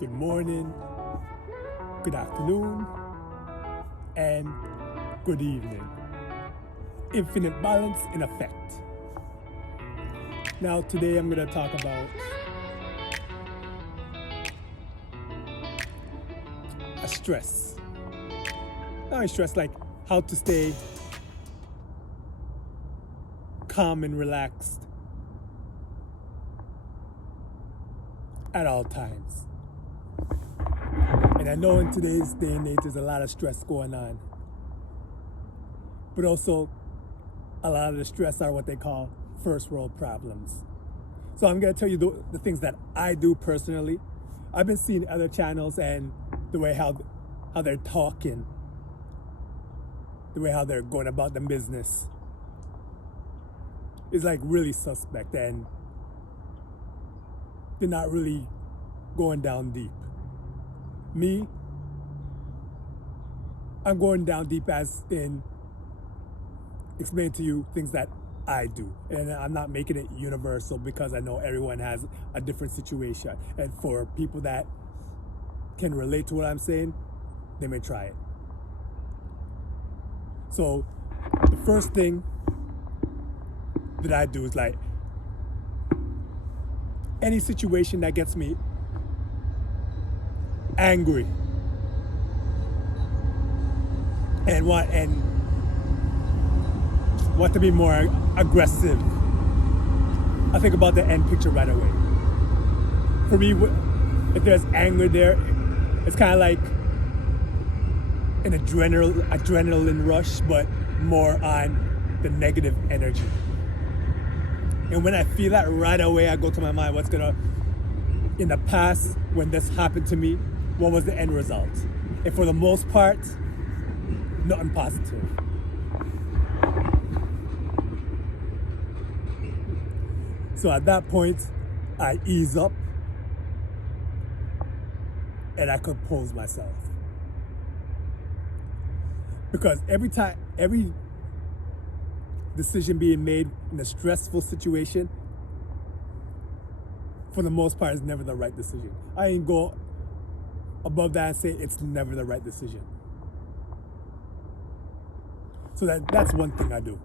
good morning, good afternoon, and good evening. Infinite balance in effect. Now, today I'm going to talk about a stress. Not a stress, like how to stay calm and relaxed at all times. And I know in today's day and age there's a lot of stress going on. But also, a lot of the stress are what they call first world problems. So I'm going to tell you the things that I do personally. I've been seeing other channels and the way how they're talking, the way how they're going about the business is like really suspect, and they're not really going down deep. Me, I'm going down deep as in explain to you things that I do. And I'm not making it universal because I know everyone has a different situation. And for people that can relate to what I'm saying, they may try it. So the first thing that I do is like any situation that gets me angry and want to be more aggressive, I think about the end picture right away. For me, if there's anger there, it's kind of like an adrenaline rush, but more on the negative energy. And when I feel that right away, I go to my mind, in the past, when this happened to me, what was the end result? And for the most part, nothing positive. So at that point, I ease up and I compose myself. Because every decision being made in a stressful situation, for the most part, is never the right decision. I ain't go above that and say it's never the right decision. So that's one thing I do.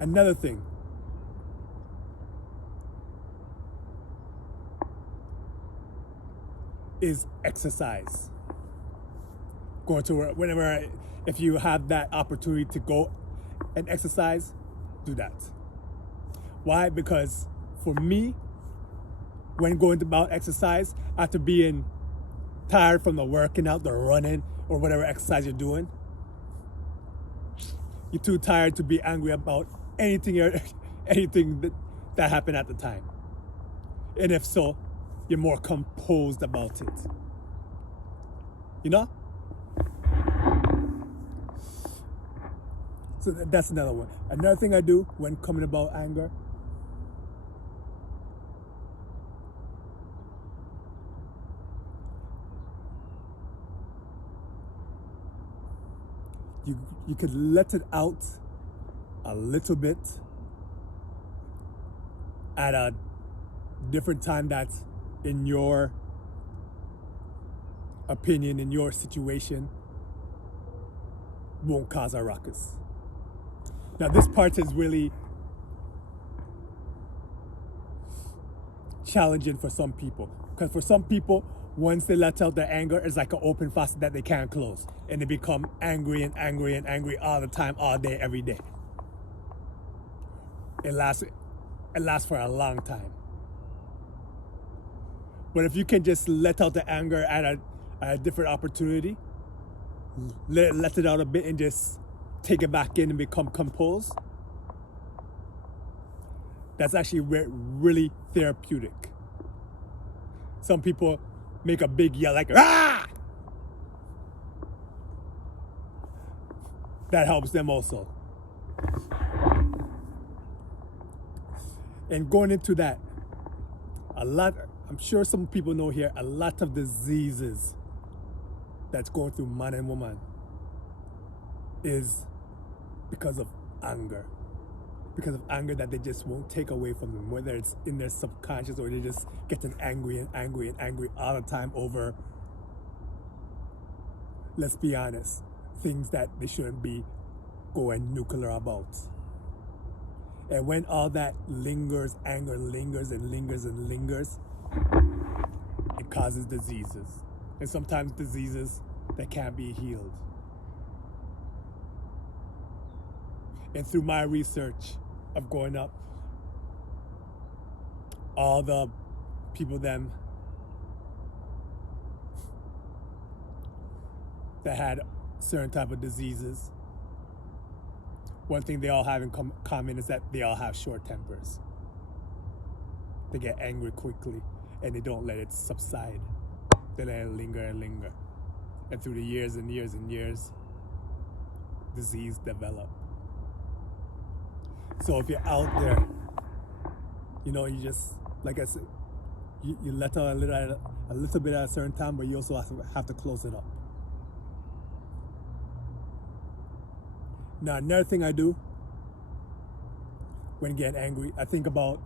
Another thing, is exercise. Going to work, if you have that opportunity to go and exercise, do that. Why? Because for me, when going about exercise, after being tired from the working out, the running, or whatever exercise you're doing, you're too tired to be angry about anything that happened at the time. And if so, you're more composed about it. You know? So that's another one. Another thing I do when coming about anger, you could let it out a little bit at a different time that's in your opinion, in your situation, won't cause a ruckus. Now this part is really challenging for some people, because for some people, once they let out their anger, it's like an open faucet that they can't close, and they become angry and angry and angry all the time, all day, every day. It lasts for a long time. But if you can just let out the anger at a different opportunity, let it out a bit and just take it back in and become composed, that's actually really therapeutic. Some people make a big yell like, ah! That helps them also. And going into that, I'm sure some people know here, a lot of diseases that's going through man and woman is because of anger. because of anger that they just won't take away from them, whether it's in their subconscious or they're just getting angry and angry and angry all the time over, let's be honest, things that they shouldn't be going nuclear about. And when all that lingers, anger lingers and lingers and lingers, it causes diseases. And sometimes diseases that can't be healed. And through my research of growing up, all the people them that had certain type of diseases, one thing they all have in common is that they all have short tempers. They get angry quickly and they don't let it subside. They let it linger and linger. And through the years and years and years, disease develop. So if you're out there, you know, you just, like I said, you let out a little bit at a certain time, but you also have to close it up. Now, another thing I do when getting angry, I think about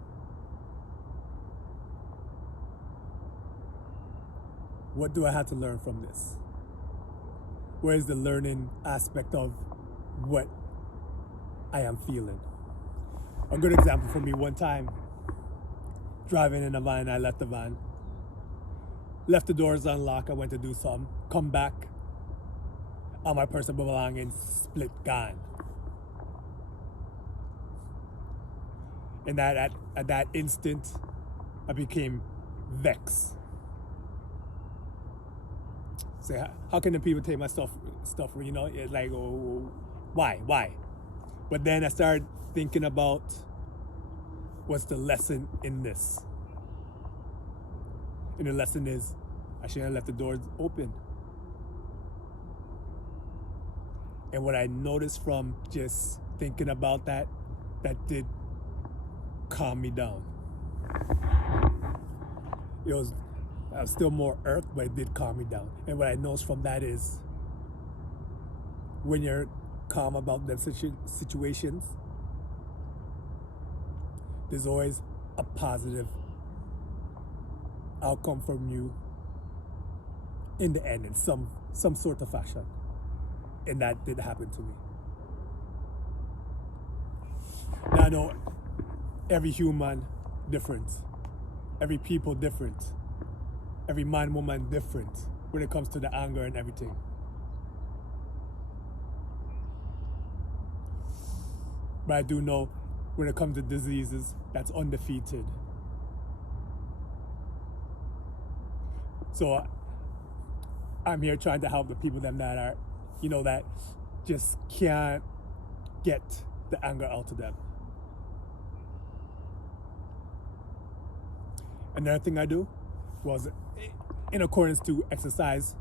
what do I have to learn from this? Where is the learning aspect of what I am feeling? A good example for me, one time, driving in a van, I left the van. Left the doors unlocked, I went to do something, come back, all my personal belongings split, gone. And at that instant, I became vexed. Say, how can the people take my stuff, you know, it's like, oh, why? But then I started thinking about what's the lesson in this. And the lesson is, I shouldn't have left the doors open. And what I noticed from just thinking about that did calm me down. I was still more irked, but it did calm me down. And what I noticed from that is, when you're calm about them situations, there's always a positive outcome from you in the end, in some sort of fashion. And that did happen to me. Now I know every human different, every people different, every man, woman different when it comes to the anger and everything. But I do know when it comes to diseases, that's undefeated. So I'm here trying to help the people that are, you know, that just can't get the anger out of them. Another thing I do was, in accordance to exercise,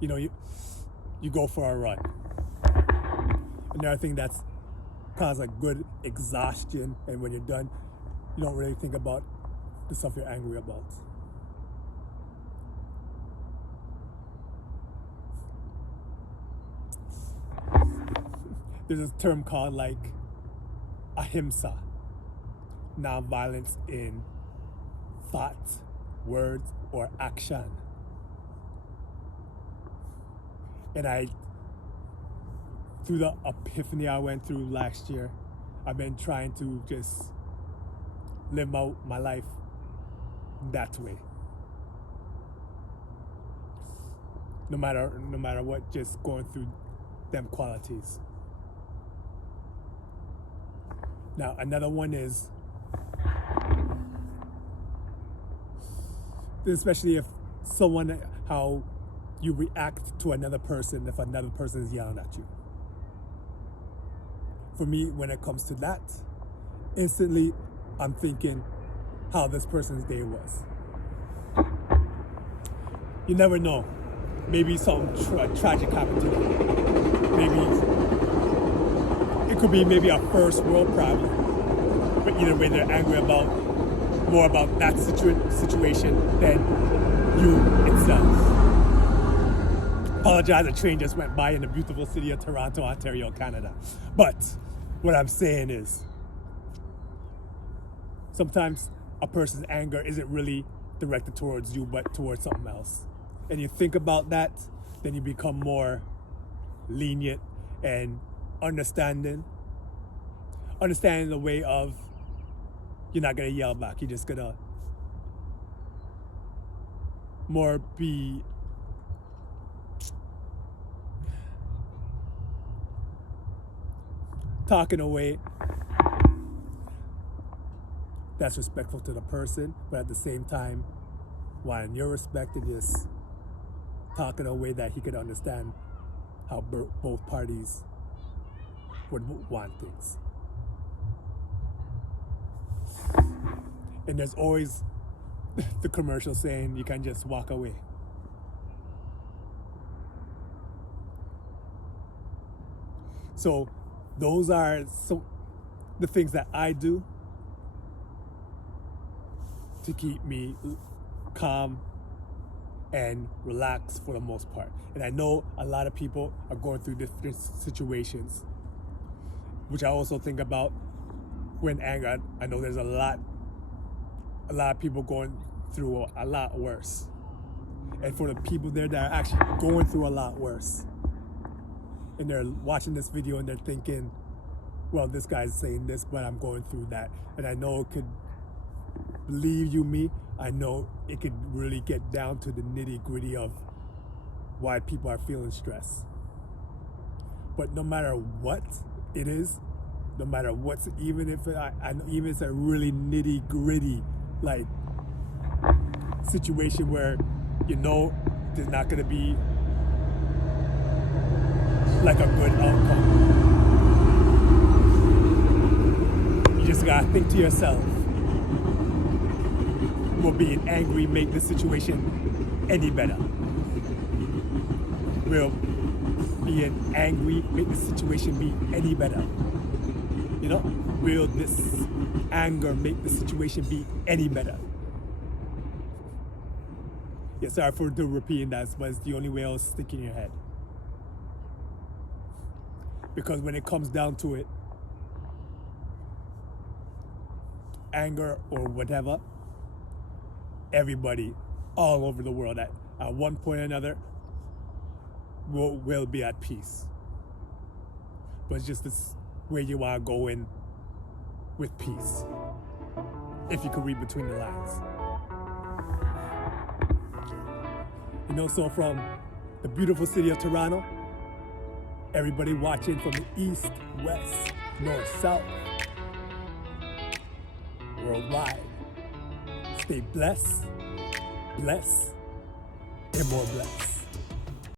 you know, you go for a run. Another thing that's causes a good exhaustion, and when you're done, you don't really think about the stuff you're angry about. There's this term called like ahimsa, non-violence in thought, words, or action. And through the epiphany I went through last year, I've been trying to just live out my life that way. No matter what, just going through them qualities. Now, another one is, especially if someone, how you react to another person if another person is yelling at you. For me, when it comes to that, instantly I'm thinking how this person's day was. You never know. Maybe something tragic happened to them. Maybe it could be maybe a first world problem. But either way, they're angry more about that situation than you itself. Apologize, a train just went by in the beautiful city of Toronto, Ontario, Canada. But What I'm saying is, sometimes a person's anger isn't really directed towards you, but towards something else. And you think about that, then you become more lenient and understanding the way of you're not gonna yell back. You're just gonna more be talking away that's respectful to the person, but at the same time, while you're respected, just talking a way that he could understand how both parties would want things. And there's always the commercial saying you can just walk away. So those are the things that I do to keep me calm and relaxed for the most part. And I know a lot of people are going through different situations, which I also think about when anger. I know there's a lot of people going through a lot worse. And for the people there that are actually going through a lot worse, and they're watching this video and they're thinking, well, this guy's saying this, but I'm going through that. And I know it could, believe you me, I know it could really get down to the nitty gritty of why people are feeling stress. But no matter what it is, no matter what's, even if even it's a really nitty gritty like situation where you know there's not gonna be like a good outcome, you just gotta think to yourself, will being angry make the situation any better? Will being angry make the situation be any better? You know, will this anger make the situation be any better? Yeah, sorry for repeating that, but it's the only way it'll stick in your head. Because when it comes down to it, anger or whatever, everybody all over the world at one point or another will be at peace. But it's just this where you are going with peace, if you can read between the lines. You know, so from the beautiful city of Toronto, everybody watching from the east, west, north, south, worldwide, stay blessed, and more blessed.